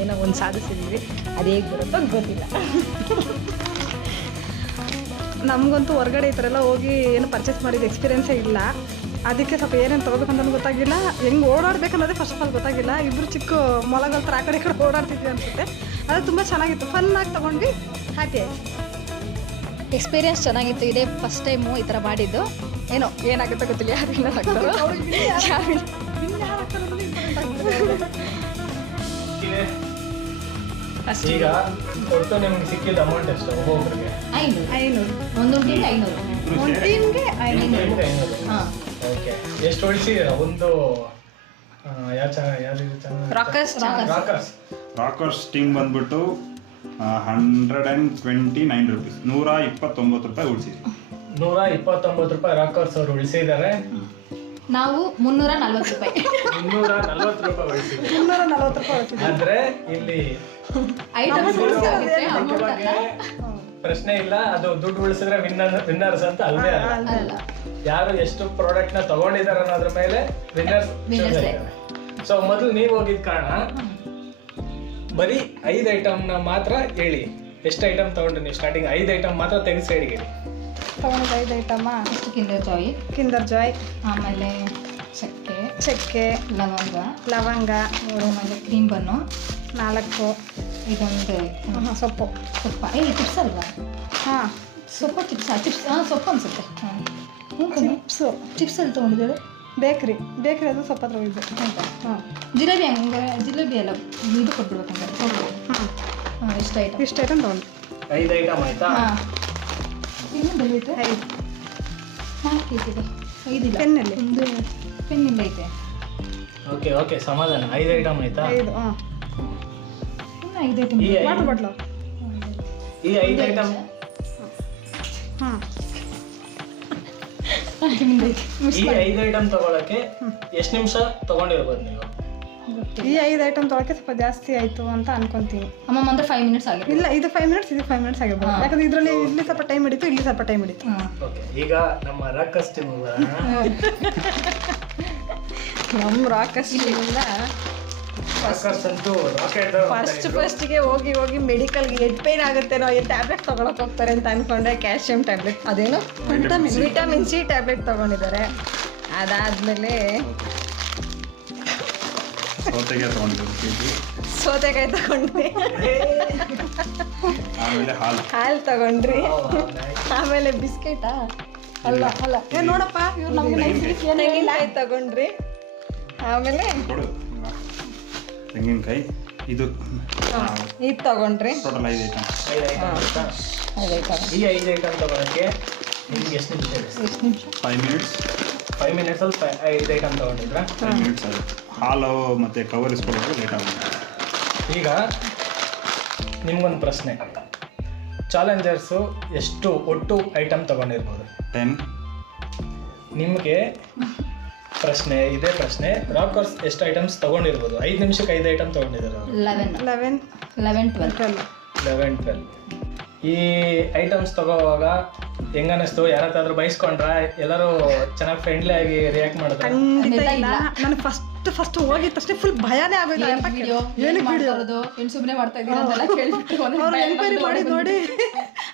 ಏನೋ ಒಂದು ಸಾಧಿಸಿದ್ವಿ. ಅದು ಹೇಗೆ ಬರುತ್ತೋ ಗೊತ್ತಿಲ್ಲ. ನಮಗಂತೂ ಹೊರಗಡೆ ಈ ಥರ ಎಲ್ಲ ಹೋಗಿ ಏನು ಪರ್ಚೇಸ್ ಮಾಡಿದ ಎಕ್ಸ್ಪೀರಿಯೆನ್ಸೇ ಇಲ್ಲ. ಅದಕ್ಕೆ ಸ್ವಲ್ಪ ಏನೇನು ತೊಗೋಬೇಕಂತ ಗೊತ್ತಾಗಿಲ್ಲ, ಹೆಂಗೆ ಓಡಾಡಬೇಕನ್ನೋದೇ ಫಸ್ಟ್ ಆಫ್ ಆಲ್ ಗೊತ್ತಾಗಿಲ್ಲ. ಇಬ್ಬರು ಚಿಕ್ಕ ಮೊಲಗಳ ಥರ ಆ ಕಡೆ ಈ ಕಡೆ ಓಡಾಡ್ತಿದ್ವಿ ಅನಿಸುತ್ತೆ. ಅದು ತುಂಬ ಚೆನ್ನಾಗಿತ್ತು, ಫನ್ನಾಗಿ ತೊಗೊಂಡ್ವಿ, ಹ್ಯಾಪಿ ಆಯಿತು. ಎಕ್ಸ್ಪೀರಿಯನ್ಸ್ ಚೆನ್ನಾಗಿತ್ತು. ಇದೇ ಫಸ್ಟ್ ಟೈಮು ಈ ಥರ ಮಾಡಿದ್ದು. ಏನೋ ಏನಾಗುತ್ತೆ ಗೊತ್ತಿಲ್ಲ, ಯಾರು ವಿನ್ನರ್ ಆಗ್ತಾರೋ ಈಗ ಒಟ್ಟು ನಿಮ್ಗೆ ಸಿಕ್ಕಿದ ಅಮೌಂಟ್ ಎಷ್ಟು ಒಬ್ಬೊಬ್ಬರಿಗೆ? 500 ಒಂದೊಂದು ಟೀಮ್ಗೆ 500. ಒಂದು ಟೀಮ್ಗೆ 500. ಹಾಂ ಓಕೆ. ಎಷ್ಟು ಉಳಿಸಿದ್ದೀರಾ? ಒಂದು ಯಾವ್ದು ರಾಕರ್ಸ್ ರಾಕರ್ಸ್ ಟೀಮ್ ಬಂದ್ಬಿಟ್ಟು 129 rupees, 129 ರೂಪಾಯಿ ಉಳಿಸಿದ್ವಿ. 129 ರೂಪಾಯಿ ರಾಕರ್ಸ್ ಅವರು ಉಳಿಸಿದ್ದಾರೆ. ನಾವು 340 ರೂಪಾಯಿ 340 ರೂಪಾಯಿ ಉಳಿಸಿದ್ದೀವಿ. 340 ರೂಪಾಯಿ. ಆದ್ರೆ ಇಲ್ಲಿ ಐಟಮ್ಸ್ ಪ್ರಶ್ನೆ ಇಲ್ಲ, ಅದು ದುಡ್ಡು ಉಳಿಸಿದ್ರೆ ವಿನ್ನರ್ಸ್ ಅಂತ ಅಲ್ವೇ ಅಲ್ಲ. ಯಾರು ಎಷ್ಟು ಪ್ರಾಡಕ್ಟ್ ನ ತಗೊಂಡಿದ್ದಾರೆ ಅನ್ನೋದ್ರ ಮೇಲೆ ವಿನ್ನರ್ಸ್. ಸೊ ಮೊದಲು ನೀವು ಹೋಗಿದ್ ಕಾರಣ ಬರೀ 5 ಐಟಮ್ನ ಮಾತ್ರ ಹೇಳಿ. ಎಷ್ಟು ಐಟಮ್ ತಗೊಂಡ್ರಿ ನೀವು? ಸ್ಟಾರ್ಟಿಂಗ್ 5 ಐಟಮ್ ಮಾತ್ರ ತೆಗೆದು ಸೈಡ್ಗೆ ಹೇಳಿ. ತಗೊಂಡಿದ್ದು 5 ಐಟಮ. ಕಿಂಡರ್ ಜಾಯ್, ಆಮೇಲೆ ಚಕ್ಕೆ, ಲವಂಗ, ಆಮೇಲೆ ಕ್ರೀಮ್ ಬನ್ನು, 4 ಇದೊಂದು ಸೊಪ್ಪು. ಇಲ್ಲಿ ಚಿಪ್ಸ್ ಅಲ್ವಾ? ಹಾಂ, ಸೊಪ್ಪು ಚಿಪ್ಸ್ ಸೊಪ್ಪು ಅನ್ಸುತ್ತೆ. ಚಿಪ್ಸು. ಚಿಪ್ಸ್ ಅಲ್ಲಿ ತೊಗೊಂಡಿದ್ದೇವೆ. ಬೇಕ್ರಿ ಅದು ಸ್ವಲ್ಪ ತೊಗೊಂಡಿದ್ದು. ಹಾಂ, ಜಿಲೇಬಿ ಎಲ್ಲ ಇದು ಕೊಟ್ಬಿಡ್ಬೇಕಂದ್ರೆ. ಹಾಂ, ಇಷ್ಟ ಐಟಮ್ ಇಷ್ಟು ಐಟಮ್ ತೊಗೊಂಡು. 5 ಐಟಮ್ ಆಯ್ತಾ? ಹಾಂ ಇನ್ನೊಂದು ಐತೆ 4 ಇದೆ 5 ಇಲ್ಲ ಪೆನ್ನಲ್ಲಿ ಒಂದು ಪೆನ್ನಿಂದ ಐತೆ ಓಕೆ ಓಕೆ ಸಮಾಧಾನ. 5 ಐಟಮ್ ಆಯ್ತಾ? 5 ಹಾಂ ಇನ್ನು 5 ಐಟಮ್ ಈ ವಾಟರ್ ಬಾಟ್ಲು ಈ 5 ಐಟಮ್ ಹಾಂ ಈ 5 ಐಟಮ್ ತಗೊಳಕ್ಕೆ ಎಷ್ಟು ನಿಮಿಷ ತಗೊಂಡಿರ್ಬೋದು ನೀವು? ಈ 5 ಐಟಮ್ ತೊಗೊಳಕ್ಕೆ ಸ್ವಲ್ಪ ಜಾಸ್ತಿ ಆಯಿತು ಅಂತ ಅನ್ಕೊಂತೀನಿ. ಅಮ್ಮಮ್ಮ ಅಂದ್ರೆ 5 ಮಿನಿಟ್ಸ್ ಆಗಿದೆ. ಇಲ್ಲ ಇದು 5 ಮಿನಿಟ್ಸ್ ಇದು 5 ಮಿನಿಟ್ಸ್ ಆಗಿರ್ಬೋದು. ಯಾಕಂದ್ರೆ ಇದರಲ್ಲಿ ಇಲ್ಲಿ ಸ್ವಲ್ಪ ಟೈಮ್ ಹಿಡಿತು ಇಲ್ಲಿ ಸ್ವಲ್ಪ ಟೈಮ್ ಹಿಡಿತು. ಓಕೆ, ಈಗ ನಮ್ಮ ರಕ್ಕಸ್ ಟೀಮ್ ನಮ್ಮ ರಾಕಸ್ಟ್ ಇಲ್ಲ ರಕ್ಕಸ್ ಅಂತೂ ರಾಕೆಟ್ ಫಸ್ಟಿಗೆ ಹೋಗಿ ಮೆಡಿಕಲ್ಗೆ ಹೆಡ್ ಪೇನ್ ಆಗುತ್ತೇನೋ ಏನು ಟ್ಯಾಬ್ಲೆಟ್ ತೊಗೊಳಕ್ಕೆ ಹೋಗ್ತಾರೆ ಅಂತ ಅನ್ಕೊಂಡೆ. ಕ್ಯಾಲ್ಶಿಯಂ ಟ್ಯಾಬ್ಲೆಟ್ ಅದೇನೋ ವಿಟಮಿನ್ ಸಿ ಟ್ಯಾಬ್ಲೆಟ್ ತೊಗೊಂಡಿದ್ದಾರೆ. ಅದಾದಮೇಲೆ ಸೌತೆಕಾಯಿ ತಗೊಂಡ್ರಿ, ಆಮೇಲೆ ಹಾಲು ತಗೊಂಡ್ರಿ, ಆಮೇಲೆ ಬಿಸ್ಕೆಟಾ ಅಲ್ಲ ನೋಡಪ್ಪ ಇವ್ರು ನಮ್ಗೆ ತೆಂಗಿನಕಾಯಿ ತಗೊಂಡ್ರಿ, ಆಮೇಲೆ ತೆಂಗಿನಕಾಯಿ ಇದು ತಗೊಂಡ್ರಿ. Total 5 item. 5 ಐಟಮ್. ಈ 5 ಐಟಮ್ ತಗೊಳಕ್ಕೆ ನಿಮ್ಗೆ ಎಷ್ಟು ನಿಮಿಷ ಇದೆ? 5 ಮಿನಿಟ್ಸ್. 5 ಮಿನಿಟ್ಸಲ್ಲಿ 5 ಐಟಮ್ ತಗೊಂಡಿದ್ರ? 5 ಮಿನಿಟ್ಸ್ ಅದು ಹಾಲು ಮತ್ತು ಕವರ್ ಇಸ್ಕೊಳ್ಳೋದು ಲೇಟ್ ಆಗುತ್ತೆ. ಈಗ ನಿಮ್ಗೊಂದು ಪ್ರಶ್ನೆ, ಚಾಲೆಂಜರ್ಸು ಎಷ್ಟು ಒಟ್ಟು ಐಟಮ್ ತಗೊಂಡಿರ್ಬೋದು? 10. ನಿಮಗೆ ಪ್ರಶ್ನೆ, ಇದೇ ಪ್ರಶ್ನೆ, ರಾಕರ್ಸ್ ಎಷ್ಟು ಐಟಮ್ಸ್ ತಗೊಂಡಿರ್ಬೋದು? 5 ನಿಮಿಷಕ್ಕೆ 5 ಐಟಮ್ ತಗೊಂಡಿದ್ದಾರೆ ಅವರು. 11 12 11 12. ಈ ಐಟಮ್ಸ್ ತಗೋವಾಗ ಹೆಂಗನ್ನಿಸ್ತು? ಯಾರತ್ತಾದ್ರೂ ಬೈಸ್ಕೊಂಡ್ರ? ಎಲ್ಲರೂ ಚೆನ್ನಾಗಿ ಫ್ರೆಂಡ್ಲಿ ಆಗಿ ರಿಯಾಕ್ಟ್ ಮಾಡಿದ್ರು? ಖಂಡಿತ ಇಲ್ಲ. ನಾನು ಫಸ್ಟ್ ಹೋಗಿದ ತಕ್ಷಣ ಫುಲ್ ಭಯನೇ ಆಗೋಯ್ತು. ವಿಡಿಯೋ ಏನಕ್ಕೆ ಮಾಡ್ತಾರೋದು ಏನು ಸುಮ್ಮನೆ ಮಾಡ್ತಾ ಇದ್ದೀರಾ ಅಂತೆಲ್ಲ ಕೇಳ್ಬಿಟ್ಟು ಅವ್ರು ಎನ್ಕ್ವೈರಿ ಮಾಡಿ ನೋಡಿ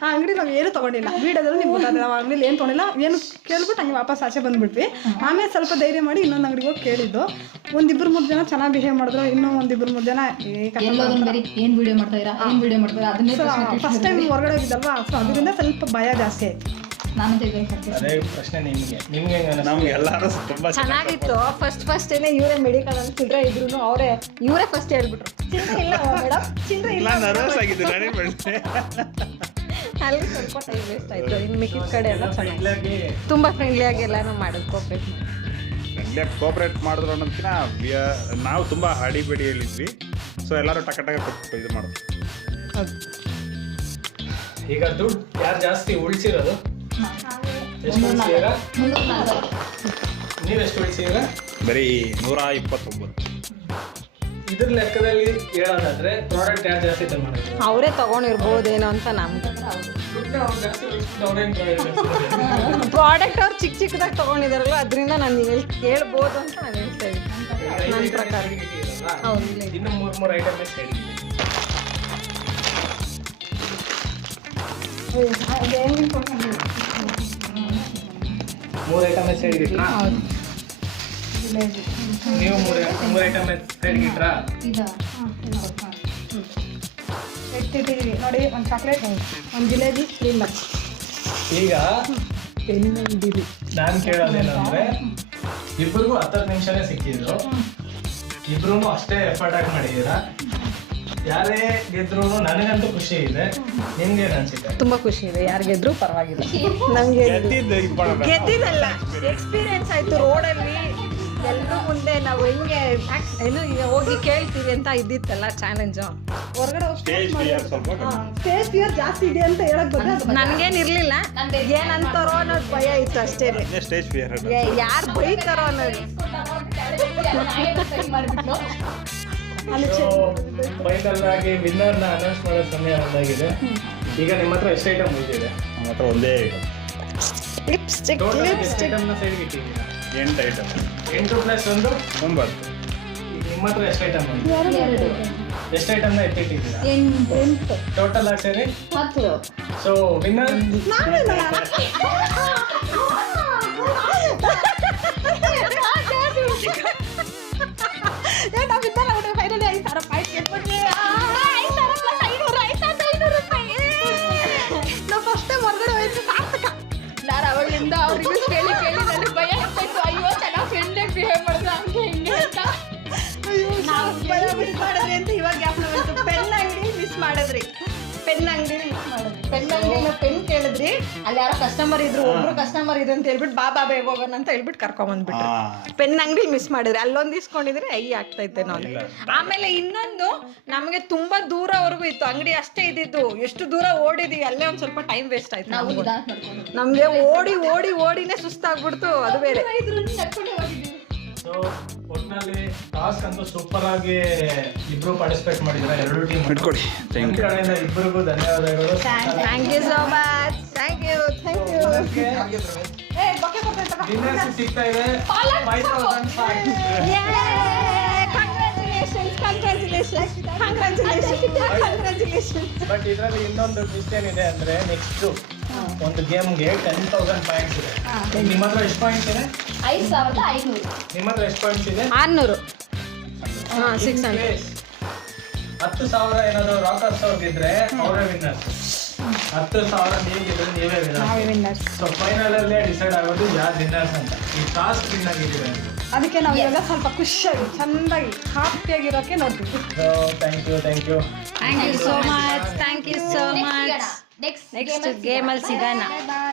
ಆ ಅಂಗಡಿ ನಾವು ಏನು ತೊಗೊಂಡಿಲ್ಲ. ವೀಡಿಯೋದಲ್ಲಿ ನಿಮ್ಗೆ ಗೊತ್ತಾದ್ರೆ ನಾವು ಅಂಗಡಿಲಿ ಏನು ತೊಗೊಂಡಿಲ್ಲ, ಏನು ಕೇಳ್ಬಿಟ್ಟು ಹಂಗೆ ವಾಪಸ್ ಆಚೆ ಬಂದುಬಿಟ್ವಿ. ಆಮೇಲೆ ಸ್ವಲ್ಪ ಧೈರ್ಯ ಮಾಡಿ ಇನ್ನೊಂದು ಅಂಗಡಿಗೆ ಹೋಗಿ ಕೇಳಿದ್ದು. 1-2-3 ಜನ ಚೆನ್ನಾಗಿ ಬಿಹೇವ್ ಮಾಡಿದ್ರು. ಇನ್ನೂ 1-2-3 ಜನ ಎಲ್ಲೋದನ್ನ ಬೇರೆ ಏನು ವಿಡಿಯೋ ಮಾಡ್ತಾ ಇದ್ದೀರಾ, ಏನು ವಿಡಿಯೋ ಮಾಡ್ತಾ ಅದನ್ನೇ ಫಸ್ಟ್ ಟೈಮ್ ಹೊರಗಡೆ ಹೋಗಿದ್ದಲ್ವಾ, ಸೊ ಅದರಿಂದ ಸ್ವಲ್ಪ ಭಯ ಜಾಸ್ತಿ ಆಯಿತು. ನಾನು ಅದೇ ಪ್ರಶ್ನೆ ನಿಮ್ಗೆ ಹೆಂಗ? ನಮ್ಗೆ ಎಲ್ಲರೂ ತುಂಬ ಚೆನ್ನಾಗಿತ್ತು. ಫಸ್ಟೇನೆ ಇವರೇ ಮೆಡಿಕಲ್ ಅಂತ ಚಿಲ್ಲರೆ ಇದ್ರು, ಇವರೇ ಫಸ್ಟ್ ಹೇಳ್ಬಿಟ್ರು ಚಿಲ್ಲರೆ ಇಲ್ಲ ಮೇಡಮ್, ಚಿಲ್ಲರೆ ಇಲ್ಲ. ನರ್ವಸ್ ಆಗಿದ್ದು ನಾನೇ ಬೆಳೆಸಿದೆ. ಅಲ್ಲಿ ಸ್ವಲ್ಪ ಟೈಮ್ ವೇಸ್ಟ್ ಆಯಿತು. ಇನ್ನು ಮಿಕ್ಕಿದ ಕಡೆ ಎಲ್ಲ ಚೆನ್ನಾಗಿ ತುಂಬ ಫ್ರೆಂಡ್ಲಿಯಾಗಿ ಎಲ್ಲನೂ ಮಾಡೋದು ಕೋಪ್ರೇಟ್ ಮಾಡಿ. ಫ್ರೆಂಡ್ಲಿಯಾಗಿ ಕೋಪ್ರೇಟ್ ಮಾಡಿದ್ರು ಅನ್ನೋದಕ್ಕಿಂತ ನಾವು ತುಂಬ ಅಡಿಬೇಡಿ ಹೇಳಿದ್ವಿ. ಸೊ ಎಲ್ಲರೂ ಟಕ ಕೊಟ್ಟು ಇದು ಮಾಡೋದು. ಈಗ ದುಡ್ಡು ಯಾರು ಜಾಸ್ತಿ ಉಳಿಸಿರೋದು? ಎಷ್ಟು ಉಳಿಸಿದ್ದೀರಾ? 340. ನೀವೆಷ್ಟು ಉಳಿಸಿದ್ದೀರಾ? ಬರೀ 129. ಇದ್ರ ಲೆಕ್ಕದಲ್ಲಿ ಹೇಳೋದಾದ್ರೆ ಪ್ರಾಡಕ್ಟ್ ಯಾರು ಜಾಸ್ತಿ ತಗೊಂಡಿದ್ರು? ಅವರೇ ತಗೊಂಡಿರ್ಬೋದೇನೋ ಅಂತ ನಮ್ಗೆ. ದುಡ್ಡು ಅವ್ರು ಜಾಸ್ತಿ ಉಳಿಸಿದ್ದು ಅವ್ರೇನು ಪ್ರಾಡಕ್ಟ್ ಅವ್ರು ಚಿಕ್ಕದಾಗಿ ತಗೊಂಡಿದಾರಲ್ಲ, ಅದರಿಂದ ನಾನು ಹೇಳ್ಬೋದು ಅಂತ ನಾನು ಹೇಳ್ತಾ ಇದ್ದೀನಿ ನನ್ನ ಪ್ರಕಾರ. ಹೌದು. ಇನ್ನು 3 ಐಟಮ್ ಸೈಡ್ 3 ಐಟಮ್ ಸೈಡ್ಗೆ ಇಟ್ರಾ? ನೀವು 3 ಐಟಮ್ ಸೈಡ್ಗೆ ಇಟ್ರಾ? ಇಟ್ಟಿದ್ದೀವಿ ನೋಡಿ. ಒಂದು ಚಾಕ್ಲೇಟ್, ಒಂದು ಜಿಲೇಬಿ, ಕ್ರೀಮ್. ಈಗ ನಾನು ಕೇಳೋದೇನಂದ್ರೆ, ಇಬ್ಬರಿಗೂ 10 ನಿಮಿಷನೇ ಸಿಕ್ಕಿದ್ರು, ಇಬ್ರು ಅಷ್ಟೇ ಎಫರ್ಟ್ ಆಗಿ ಮಾಡಿದ್ದೀರಾ. ಯಾರೇ ಗೆದ್ರು ನನಗಂತೂ ಖುಷಿ ಇದೆ. ನಿಮ್ಗೆ ಏನು ಅನ್ಸುತ್ತೆ? ತುಂಬ ಖುಷಿ ಇದೆ. ಯಾರು ಗೆದ್ರು ಪರವಾಗಿಲ್ಲ. ನನಗೆ ಗೆದ್ದಿದ್ದಲ್ಲ, ಎಕ್ಸ್ಪೀರಿಯನ್ಸ್ ಆಯಿತು. ರೋಡಲ್ಲಿ ಎಲ್ಲರೂ ಮುಂದೆ ನಾವು ಹೆಂಗೆ ಏನು ಹೋಗಿ ಕೇಳ್ತೀವಿ ಅಂತ ಇದ್ದಿತ್ತಲ್ಲ ಚಾಲೆಂಜು. ಹೊರಗಡೆ ಸ್ಟೇಜ್ ಫಿಯರ್ ಜಾಸ್ತಿ ಇದೆ ಅಂತ ಹೇಳಕ್ ಬಂದ್ರೆ ನನಗೇನಿರಲಿಲ್ಲ. ಏನಂತಾರೋ ಅನ್ನೋದು ಭಯ ಇತ್ತು ಅಷ್ಟೇ. ಸ್ಟೇಜ್ ಫಿಯರ್ ಯಾರು ಬೈತಾರೋ ಅನ್ನೋದು. ಫೈನಲ್ ಆಗಿ ವಿನ್ನರ್ನ ಅನೌನ್ಸ್ ಮಾಡೋ ಸಮಯ ಬಂದಾಗಿದೆ. ಈಗ ನಿಮ್ಮ ಹತ್ರ ಎಷ್ಟು ಐಟಮ್ ಉಳಿದಿದೆ? ನಮ್ಮ ಹತ್ರ ಒಂದೇ ಲಿಪ್ಸ್ಟಿಕ್ ಟೋಟಲ್ ಎಷ್ಟು ಐಟಮ್ನ ಸೈಡ್ಗೆ ಇಟ್ಟಿದ್ದೀರಾ? 8 ಐಟಮ್. 8 + 1 9. ನಿಮ್ಮ ಹತ್ರ ಎಷ್ಟು ಐಟಮ್ ಉಂಟು? 2 ಎಷ್ಟು ಐಟಮ್ನ ಎತ್ತಿಟ್ಟಿದ್ದೀರಾ 8 ಟೋಟಲ್ ಆಗಿ ಸೇರಿ? 10. ಸೊ ವಿನ್ನರ್ ನಾನು ಅವಳಿಂದ ಅವ್ರಿಗೂ ಕೇಳಿ ನನಗೆ ಭಯ ಆಗ್ತಾಯಿತ್ತು. ಅಯ್ಯೋ ಚೆನ್ನಾಗಿ ಫ್ರೆಂಡ್ಲಿಯಾಗಿ ಬಿಹೇವ್ ಮಾಡಿದ್ರೆ ಹಂಗೆ ಹಿಂಗೆ ಅಂತ. ಮಿಸ್ ಮಾಡಿದ್ರಿ ಅಂತ ಇವಾಗ ಜ್ಞಾಪನ ಬಂತು. ಪೆನ್ ಅಂಗಡಿ ಮಿಸ್ ಮಾಡಿದ್ರಿ. ಪೆನ್ ಅಂಗಡಿ ಮಿಸ್ ಮಾಡಿದ್ರಿ. ಪೆನ್ ಅಂಗಡಿನ ಪೆನ್ ಕೇಳಿದ್ರಿ, ಅಲ್ಲಿ ಯಾರೋ ಕಸ್ಟಮರ್ ಇದ್ರು, ಒಬ್ರು ಕಸ್ಟಮರ್ ಇದ್ರು ಅಂತ ಹೇಳ್ಬಿಟ್ಟು ಬಾ ಬೇಗ ಹೋಗೋಣ ಅಂತ ಹೇಳ್ಬಿಟ್ಟು ಕರ್ಕೊಂಬಂದ್ಬಿಟ್ರು. ಪೆನ್ ಅಂಗಡಿ ಮಿಸ್ ಮಾಡಿದ್ರಿ, ಅಲ್ಲೊಂದು ಇಸ್ಕೊಂಡಿದ್ರೆ ಆಗ್ತೈತೆ ನಾನು. ಆಮೇಲೆ ಇನ್ನೊಂದು ನಮಗೆ ತುಂಬಾ ದೂರವರೆಗೂ ಇತ್ತು ಅಂಗಡಿ, ಅಷ್ಟೇ ಇದ್ದಿದ್ದು. ಎಷ್ಟು ದೂರ ಓಡಿದ್ವಿ, ಅಲ್ಲೇ ಒಂದ್ ಸ್ವಲ್ಪ ಟೈಮ್ ವೇಸ್ಟ್ ಆಯ್ತು ನಮ್ಗೆ. ಓಡಿನೇ ಸುಸ್ತಾಗ್ಬಿಡ್ತು, ಅದು ಬೇರೆ. ಸೊ ಒಟ್ಟಿನಲ್ಲಿ ಟಾಸ್ಕ್ ಅಂತೂ ಸೂಪರ್ ಆಗಿ ಇಬ್ರು ಪಾರ್ಟಿಸಿಪೇಟ್ ಮಾಡಿದ್ರೆ, ಎರಡು ಟೀಮ್ ಇಟ್ಕೊಳ್ಳಿ. Thank you. ಕಡೆಯಿಂದ ಇಬ್ಬರಿಗೂ ಧನ್ಯವಾದಗಳು. Thank you so much. Thank you. Winners ಸಿಗ್ತಾ ಇದೆ 5,000. ಬಟ್ ಇದರಲ್ಲಿ ಇನ್ನೊಂದು ಟ್ವಿಸ್ಟ್ ಏನಿದೆ ಅಂದ್ರೆ, ನೆಕ್ಸ್ಟ್ ಒಂದು ಗೇಮ್ಗೆ 10,000 ಪಾಯಿಂಟ್ಸ್ ಇದೆ. ನಿಮ್ಮ ಹತ್ರ ಎಷ್ಟು ಪಾಯಿಂಟ್ಸ್ ಇದೆ? 5,500. ನಿಮ್ಮ ಹತ್ರ ಎಷ್ಟು ಪಾಯಿಂಟ್ಸ್ ಇದೆ? 600. 600. 10,000 ಏನಾದ್ರು ರಾಕರ್ಸ್ ಅವ್ರಿಗಿದ್ರೆ ಅವರೇ ವಿನ್ನರ್ಸ್. 10,000 ನೀವು ಗೆದ್ರೆ ನೀವೇ ವಿನ್ನರ್ಸ್. ಸೊ ಫೈನಲ್ ಅಲ್ಲೇ ಡಿಸೈಡ್ ಆಗೋದು ಯಾರು ವಿನ್ನರ್ಸ್ ಅಂತ. ಈ ಟಾಸ್ಕ್ ವಿನ್ ಆಗಿದ್ದೀವಿ. ಅದಕ್ಕೆ ನಾವು ಇವಾಗ ಸ್ವಲ್ಪ ಖುಷಿಯಾಗಿ ಚಂದಾಗಿ ಹ್ಯಾಪಿಯಾಗಿರೋಕೆ ನೋಡ್ತೀವಿ. So thank you. Thank you so much. Thank you so much. Next ಗೇಮಲ್ಲಿ ಸಿಗೋಣ.